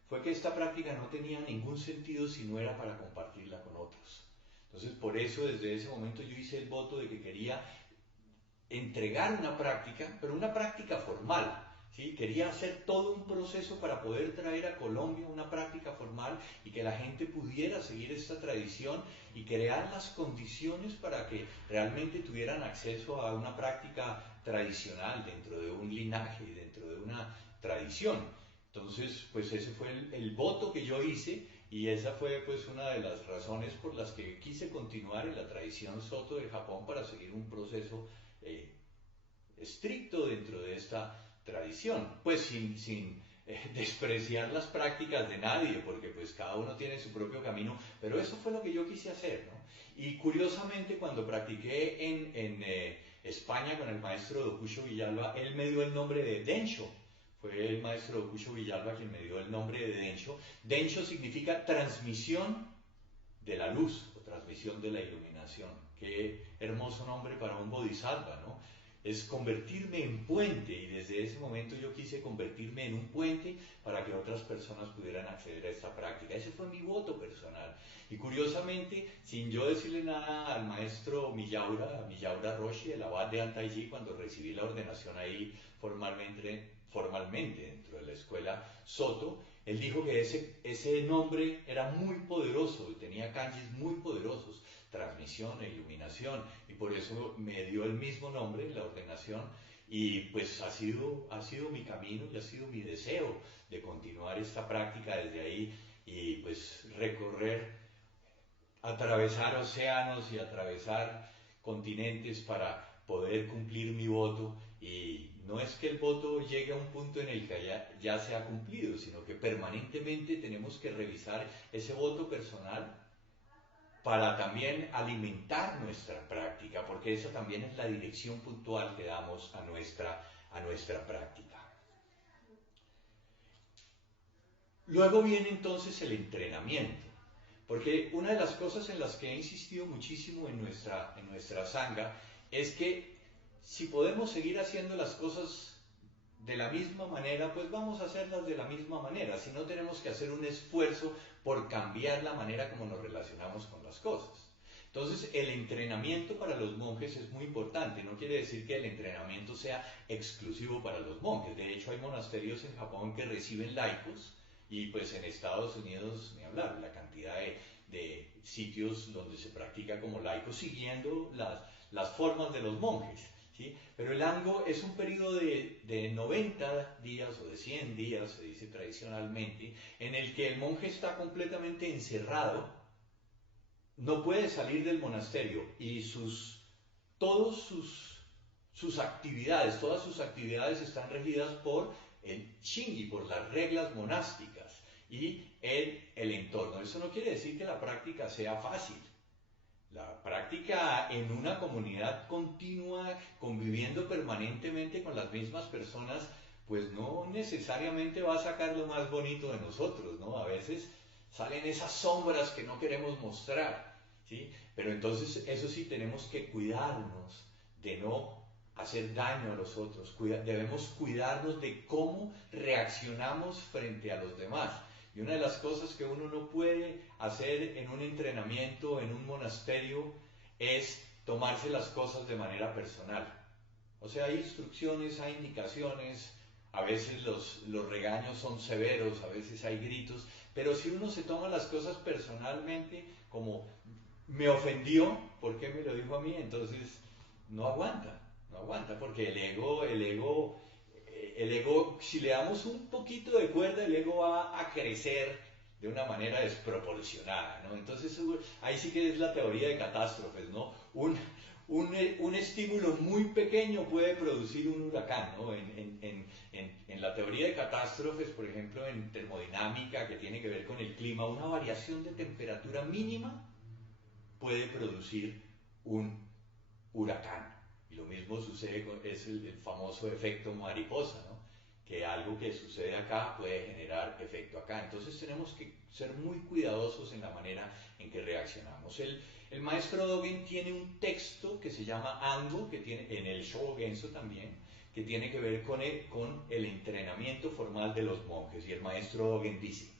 fue que esta práctica no tenía ningún sentido si no era para compartirla con otros. Entonces, por eso, desde ese momento yo hice el voto de que quería entregar una práctica, pero una práctica formal, ¿sí? Quería hacer todo un proceso para poder traer a Colombia una práctica formal y que la gente pudiera seguir esta tradición y crear las condiciones para que realmente tuvieran acceso a una práctica tradicional dentro de un linaje y dentro de una tradición. Entonces, pues ese fue el voto que yo hice y esa fue pues una de las razones por las que quise continuar en la tradición Soto de Japón para seguir un proceso estricto dentro de esta tradición, pues sin despreciar las prácticas de nadie, porque pues cada uno tiene su propio camino, pero eso fue lo que yo quise hacer, ¿no? Y curiosamente cuando practiqué en España con el maestro Dokucho Villalba, él me dio el nombre de Densho. Fue el maestro Dokucho Villalba quien me dio el nombre de Densho. Densho significa transmisión de la luz o transmisión de la iluminación. Qué hermoso nombre para un bodhisattva, ¿no? Es convertirme en puente y desde ese momento yo quise convertirme en un puente para que otras personas pudieran acceder a esta práctica. Ese fue mi voto personal. Y curiosamente, sin yo decirle nada al maestro Miyaura Roshi, el abad de Antaiji, cuando recibí la ordenación ahí formalmente dentro de la escuela Soto, él dijo que ese nombre era muy poderoso y tenía kanjis muy poderosos, transmisión e iluminación, y por eso me dio el mismo nombre en la ordenación y pues ha sido mi camino y ha sido mi deseo de continuar esta práctica desde ahí y pues recorrer, atravesar océanos y atravesar continentes para poder cumplir mi voto. Y no es que el voto llegue a un punto en el que ya se ha cumplido, sino que permanentemente tenemos que revisar ese voto personal para también alimentar nuestra práctica, porque esa también es la dirección puntual que damos a nuestra práctica. Luego viene entonces el entrenamiento, porque una de las cosas en las que he insistido muchísimo en nuestra sangha es que si podemos seguir haciendo las cosas de la misma manera, pues vamos a hacerlas de la misma manera, si no tenemos que hacer un esfuerzo por cambiar la manera como nos relacionamos con las cosas. Entonces, el entrenamiento para los monjes es muy importante, no quiere decir que el entrenamiento sea exclusivo para los monjes, de hecho hay monasterios en Japón que reciben laicos y pues en Estados Unidos, ni hablar, la cantidad de sitios donde se practica como laico siguiendo las formas de los monjes. ¿Sí? Pero el Ango es un periodo de 90 días o de 100 días, se dice tradicionalmente, en el que el monje está completamente encerrado, no puede salir del monasterio y todas sus actividades están regidas por el Shingi, por las reglas monásticas y el entorno. Eso no quiere decir que la práctica sea fácil. La práctica en una comunidad continua, conviviendo permanentemente con las mismas personas, pues no necesariamente va a sacar lo más bonito de nosotros, ¿no? A veces salen esas sombras que no queremos mostrar, ¿sí? Pero entonces eso sí tenemos que cuidarnos de no hacer daño a los otros, debemos cuidarnos de cómo reaccionamos frente a los demás. Y una de las cosas que uno no puede hacer en un entrenamiento, en un monasterio, es tomarse las cosas de manera personal. O sea, hay instrucciones, hay indicaciones, a veces los regaños son severos, a veces hay gritos, pero si uno se toma las cosas personalmente, como me ofendió, ¿por qué me lo dijo a mí? Entonces no aguanta, porque el ego, si le damos un poquito de cuerda, el ego va a crecer de una manera desproporcionada, ¿no? Entonces ahí sí que es la teoría de catástrofes, ¿no? Un estímulo muy pequeño puede producir un huracán, ¿no? En la teoría de catástrofes, por ejemplo, en termodinámica, que tiene que ver con el clima, una variación de temperatura mínima puede producir un huracán. Y lo mismo sucede es el famoso efecto mariposa, ¿no? Que algo que sucede acá puede generar efecto acá. Entonces tenemos que ser muy cuidadosos en la manera en que reaccionamos. El maestro Dogen tiene un texto que se llama Ango, que tiene en el Shobogenzo también, que tiene que ver con el entrenamiento formal de los monjes. Y el maestro Dogen dice: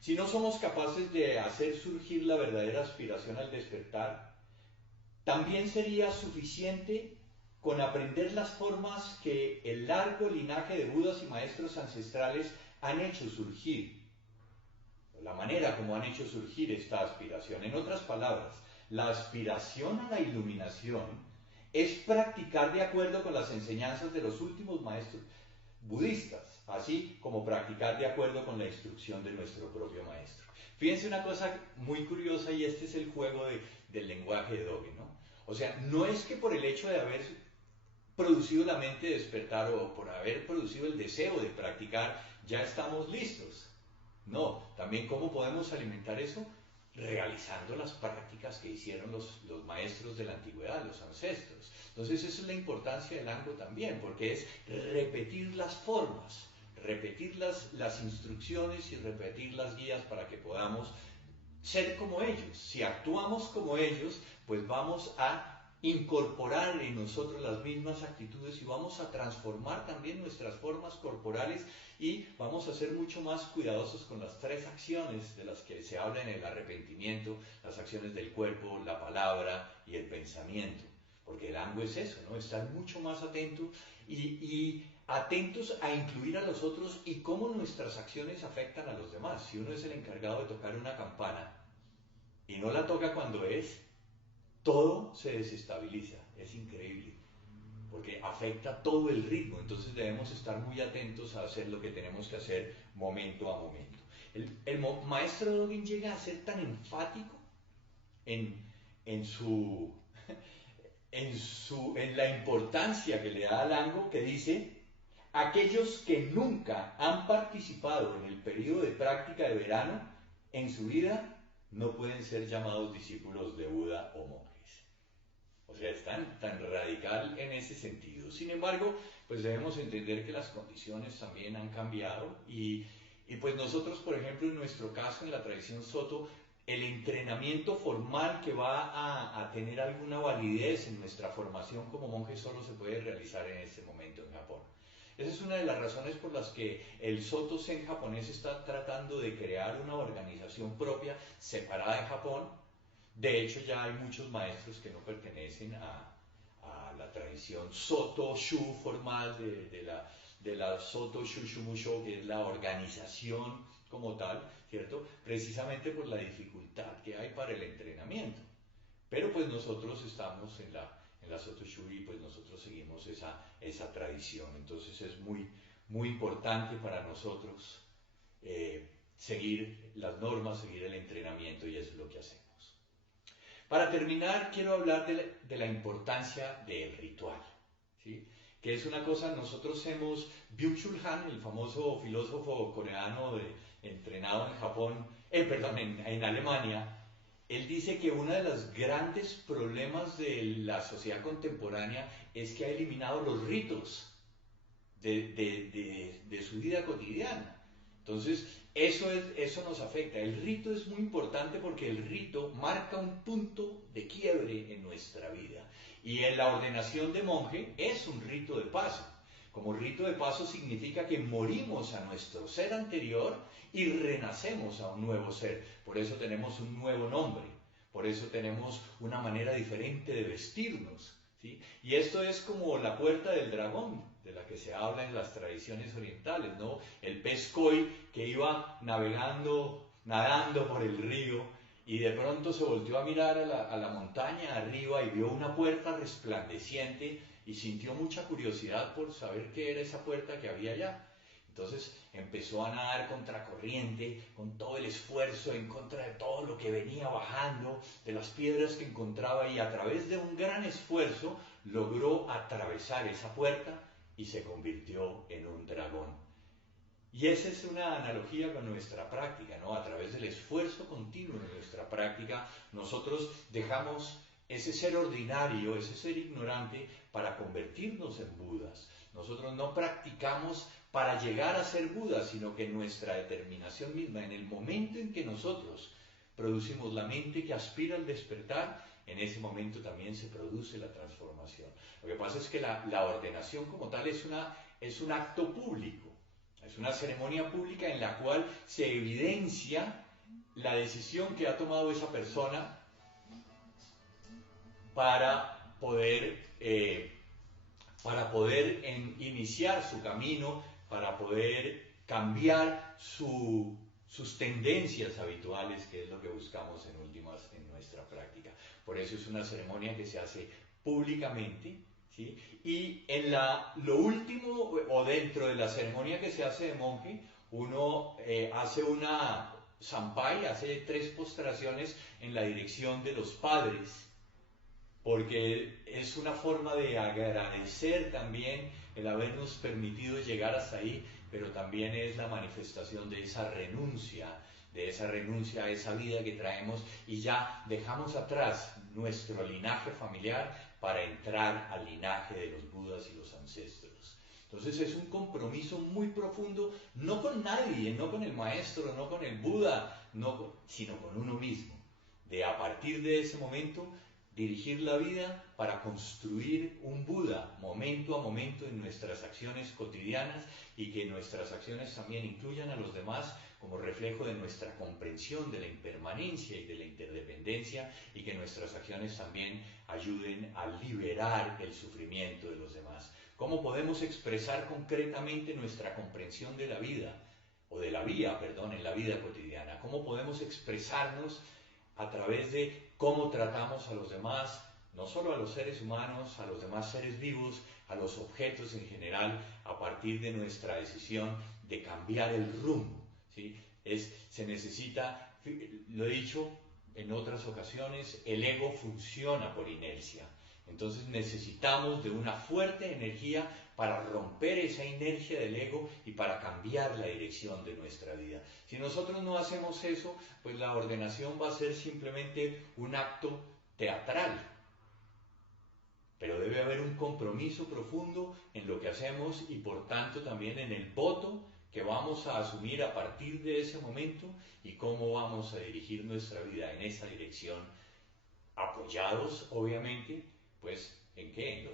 si no somos capaces de hacer surgir la verdadera aspiración al despertar, también sería suficiente con aprender las formas que el largo linaje de Budas y maestros ancestrales han hecho surgir, la manera como han hecho surgir esta aspiración. En otras palabras, la aspiración a la iluminación es practicar de acuerdo con las enseñanzas de los últimos maestros budistas, así como practicar de acuerdo con la instrucción de nuestro propio maestro. Fíjense una cosa muy curiosa, y este es el juego del lenguaje de Dogen, ¿no? O sea, no es que por el hecho de haber producido la mente de despertar o por haber producido el deseo de practicar, ya estamos listos. No, también cómo podemos alimentar eso realizando las prácticas que hicieron los maestros de la antigüedad, los ancestros. Entonces esa es la importancia del Ango también, porque es repetir las formas, repetir las instrucciones y repetir las guías para que podamos ser como ellos. Si actuamos como ellos, pues vamos a incorporar en nosotros las mismas actitudes y vamos a transformar también nuestras formas corporales y vamos a ser mucho más cuidadosos con las tres acciones de las que se habla en el arrepentimiento, las acciones del cuerpo, la palabra y el pensamiento. Porque el Ango es eso, ¿no? Estar mucho más atentos y atentos a incluir a los otros y cómo nuestras acciones afectan a los demás. Si uno es el encargado de tocar una campana y no la toca cuando es, todo se desestabiliza. Es increíble, porque afecta todo el ritmo. Entonces debemos estar muy atentos a hacer lo que tenemos que hacer momento a momento. El maestro Dogen llega a ser tan enfático en la importancia que le da al Ango, que dice: aquellos que nunca han participado en el periodo de práctica de verano en su vida no pueden ser llamados discípulos de Buda o monjes. O sea, es tan radical en ese sentido. Sin embargo, pues debemos entender que las condiciones también han cambiado y pues nosotros, por ejemplo, en nuestro caso, en la tradición Soto, el entrenamiento formal que va a tener alguna validez en nuestra formación como monjes solo se puede realizar en este momento en Japón. Esa es una de las razones por las que el Soto Zen japonés está tratando de crear una organización propia separada en Japón. De hecho, ya hay muchos maestros que no pertenecen a la tradición Soto Shu formal de la Soto Shu Shumusho, que es la organización como tal, ¿cierto? Precisamente por la dificultad que hay para el entrenamiento. Pero pues nosotros estamos en la Soto Shu y pues nosotros seguimos esa tradición. Entonces es muy importante para nosotros seguir las normas, seguir el entrenamiento, y eso es lo que hacemos. Para terminar, quiero hablar de la importancia del ritual, ¿sí? Que es una cosa, nosotros hemos, Byung-Chul Han, el famoso filósofo coreano entrenado en Japón, en Alemania, él dice que uno de los grandes problemas de la sociedad contemporánea es que ha eliminado los ritos de su vida cotidiana. Entonces, eso nos afecta. El rito es muy importante porque el rito marca un punto de quiebre en nuestra vida. Y en la ordenación de monje es un rito de paso. Como rito de paso significa que morimos a nuestro ser anterior y renacemos a un nuevo ser. Por eso tenemos un nuevo nombre. Por eso tenemos una manera diferente de vestirnos, ¿sí? Y esto es como la puerta del dragón, de la que se habla en las tradiciones orientales, ¿no? El pez koi que iba nadando por el río y de pronto se volteó a mirar a la montaña arriba y vio una puerta resplandeciente y sintió mucha curiosidad por saber qué era esa puerta que había allá. Entonces empezó a nadar contracorriente, con todo el esfuerzo, en contra de todo lo que venía bajando, de las piedras que encontraba, y a través de un gran esfuerzo logró atravesar esa puerta y se convirtió en un dragón. Y esa es una analogía con nuestra práctica, ¿no? A través del esfuerzo continuo de nuestra práctica, nosotros dejamos ese ser ordinario, ese ser ignorante, para convertirnos en Budas. Nosotros no practicamos para llegar a ser Budas, sino que nuestra determinación misma, en el momento en que nosotros producimos la mente que aspira al despertar, en ese momento también se produce la transformación. Lo que pasa es que la ordenación como tal es un acto público, es una ceremonia pública en la cual se evidencia la decisión que ha tomado esa persona para poder iniciar su camino, para poder cambiar sus tendencias habituales, que es lo que buscamos en últimas en nuestra práctica. Por eso es una ceremonia que se hace públicamente, ¿sí? Y lo último, o dentro de la ceremonia que se hace de monje, uno hace una sampai, hace 3 postraciones en la dirección de los padres, porque es una forma de agradecer también el habernos permitido llegar hasta ahí, pero también es la manifestación de esa renuncia a esa vida que traemos, y ya dejamos atrás nuestro linaje familiar para entrar al linaje de los Budas y los ancestros. Entonces es un compromiso muy profundo, no con nadie, no con el maestro, no con el Buda, sino con uno mismo, de a partir de ese momento dirigir la vida para construir un Buda momento a momento en nuestras acciones cotidianas, y que nuestras acciones también incluyan a los demás como reflejo de nuestra comprensión de la impermanencia y de la interdependencia, y que nuestras acciones también ayuden a liberar el sufrimiento de los demás. ¿Cómo podemos expresar concretamente nuestra comprensión de la vida, o de la vía, perdón, en la vida cotidiana? ¿Cómo podemos expresarnos a través de cómo tratamos a los demás, no solo a los seres humanos, a los demás seres vivos, a los objetos en general, a partir de nuestra decisión de cambiar el rumbo, ¿sí? Se necesita, lo he dicho en otras ocasiones, el ego funciona por inercia. Entonces necesitamos de una fuerte energía para romper esa inercia del ego y para cambiar la dirección de nuestra vida. Si nosotros no hacemos eso, pues la ordenación va a ser simplemente un acto teatral. Pero debe haber un compromiso profundo en lo que hacemos, y por tanto también en el voto que vamos a asumir a partir de ese momento, y cómo vamos a dirigir nuestra vida en esa dirección, apoyados obviamente, pues ¿en qué?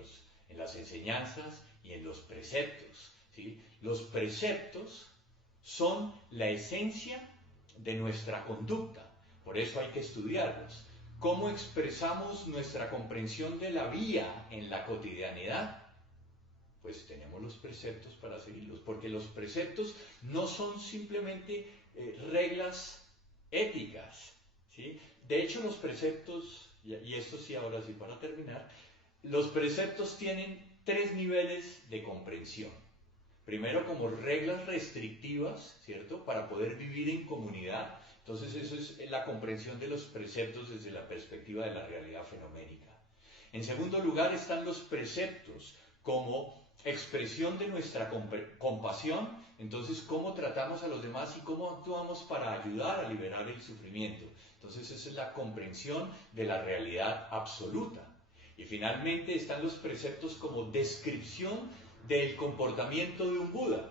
En las enseñanzas y en los preceptos, ¿sí? Los preceptos son la esencia de nuestra conducta, por eso hay que estudiarlos. ¿Cómo expresamos nuestra comprensión de la vía en la cotidianidad? Pues tenemos los preceptos para seguirlos, porque los preceptos no son simplemente reglas éticas, ¿sí? De hecho, los preceptos, y esto sí, ahora sí, para terminar, los preceptos tienen 3 niveles de comprensión. Primero, como reglas restrictivas, ¿cierto?, para poder vivir en comunidad. Entonces eso es la comprensión de los preceptos desde la perspectiva de la realidad fenoménica. En segundo lugar están los preceptos como expresión de nuestra compasión, entonces cómo tratamos a los demás y cómo actuamos para ayudar a liberar el sufrimiento. Entonces esa es la comprensión de la realidad absoluta. Y finalmente están los preceptos como descripción del comportamiento de un Buda.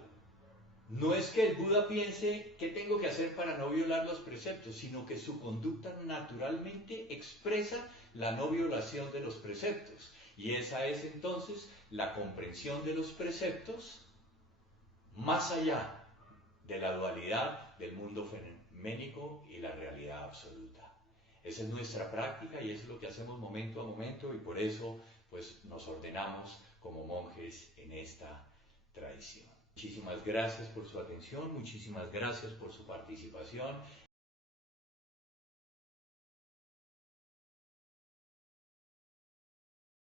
No es que el Buda piense qué tengo que hacer para no violar los preceptos, sino que su conducta naturalmente expresa la no violación de los preceptos. Y esa es entonces la comprensión de los preceptos más allá de la dualidad del mundo fenoménico y la realidad absoluta. Esa es nuestra práctica y eso es lo que hacemos momento a momento, y por eso pues nos ordenamos como monjes en esta tradición. Muchísimas gracias por su atención, muchísimas gracias por su participación.